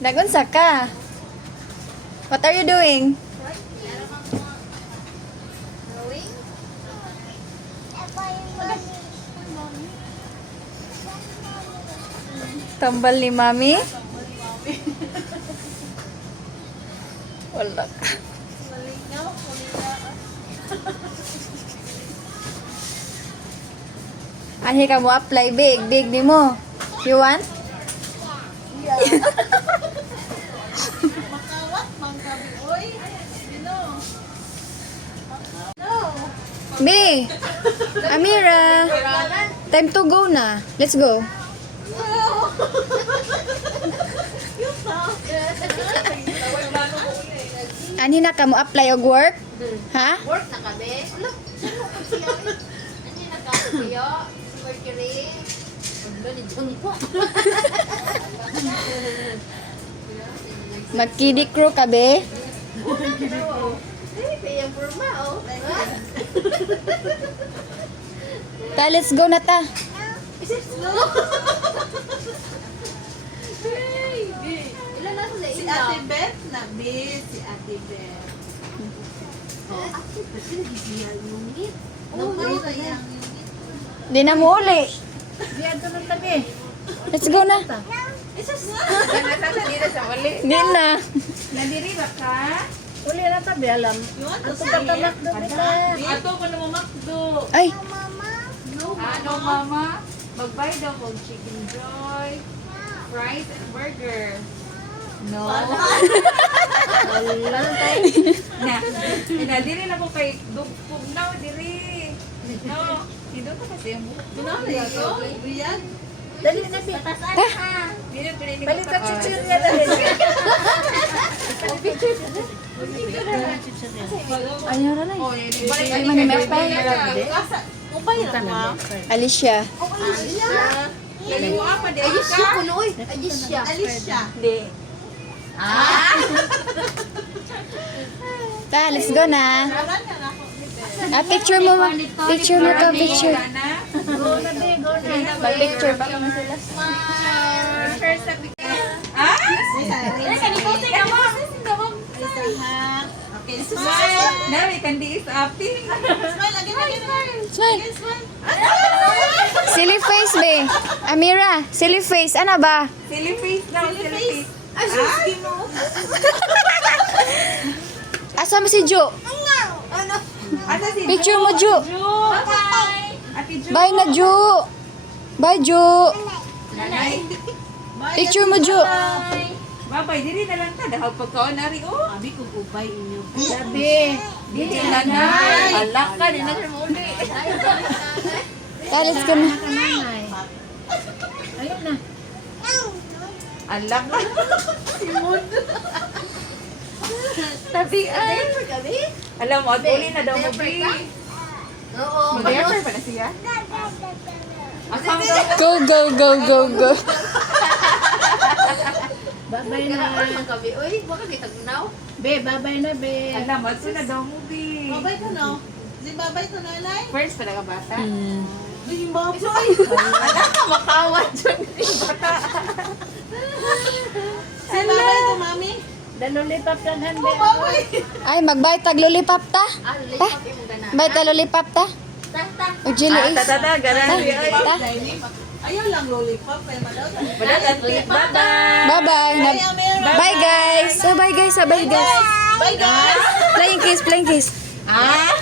Nagunsa ka? What are you doing? Tambal ni Mami? Wala. Ahi ka mo apply big. Big di mo. You want? Makawat, mangkabi, oy. Sino? No. B. Amira. Time to go na. Let's go. Ani na ka mo apply og work? Ha? Work na kami. Look, sino ko siya? Ano na ka kayo? Mercury. Wala ni Jungko. Magkidi crew ka be? Kaya forma oh. Ta, let's go na ta. Is it slow? Ilan na sa Si Ate Beth na bis, si Ate Beth. Oh, ate, pati nagigiyal yung ngit. Nagpay na yung unit. Di na mo uli. Diyan to ng tabi. Let's go na. Di na. Nadiri ba ka? Uli na tabi, alam. You want to Ato see? katamak doon kita. Ato ko na mamakdo. Ay, Ano mama? Magbay daw kong chicken joy, fries, and burger. No. Wala na tayo. Na, diri na ko kay dugpog na, diri. No, dito ka kasi yung buhok. Ano na yun? Riyad? Dali na bi. Patasan ha. Dito pinili ko Balik ka pa. chichirya dali. ayaw na lang. Oh, yun. Balik Ay, manimay pa. Ubay na ma. Alicia. Lagi mo apa, di Ayos ka? siya kuno oy. Ayos siya. Alicia. Di. Ta, let's go na. Karan ka na ako. Ah, picture mo. Picture mo to, picture. Go na bi, go na. Mag-picture ba naman sila? Ah? Okay, smile. Nabi, kandi is api. Smile again, again. Smile. Smile. Silly face, be. Amira, silly face. Ano ba? Silly face daw, silly face. Ay, suski mo. Asa mo si Jo? Ano? Asa si Picture mo, Jo. Bye. Ate Jo. Bye na, Jo. Bye, Jo. Nanay. Picture mo, Jo. Babay, diri na lang ta. Dahil pagkaon na rin, oh. Sabi ko, ubay inyo. Sabi. Dili na nanay. Alak ka, di na siya muli. Ta, let's go na. Nanay. Ayun na. Alak ka. Tabi ay. Alam mo, at uli na daw mo, Bri. Oo. Mag-diaper pa na siya? Asam daw. Go, go, go, go, go. Babay na. Kami, uy, baka kitagnaw. Be, babay na be. Alam mo, at na daw mo, Bri. Babay ko no? Di babay to na, Nay? First pa na bata. Hmm. Uy, yung babay. Alam ka, makawat dyan. Bata. Si babay to, Mami. Dalulipap ka han be. Babay. Ay, mag-bye tag lollipop ta. Ta. Bye ta lollipop ta. O jelly Ah, is. tata, garan. Ta. Ayaw lang lollipop, kaya madaw. Bye-bye. Bye-bye. Bye, Amira. Bye, guys. So, bye, guys. So, bye, guys. Bye, guys. Flying kiss, flying kiss. Ah?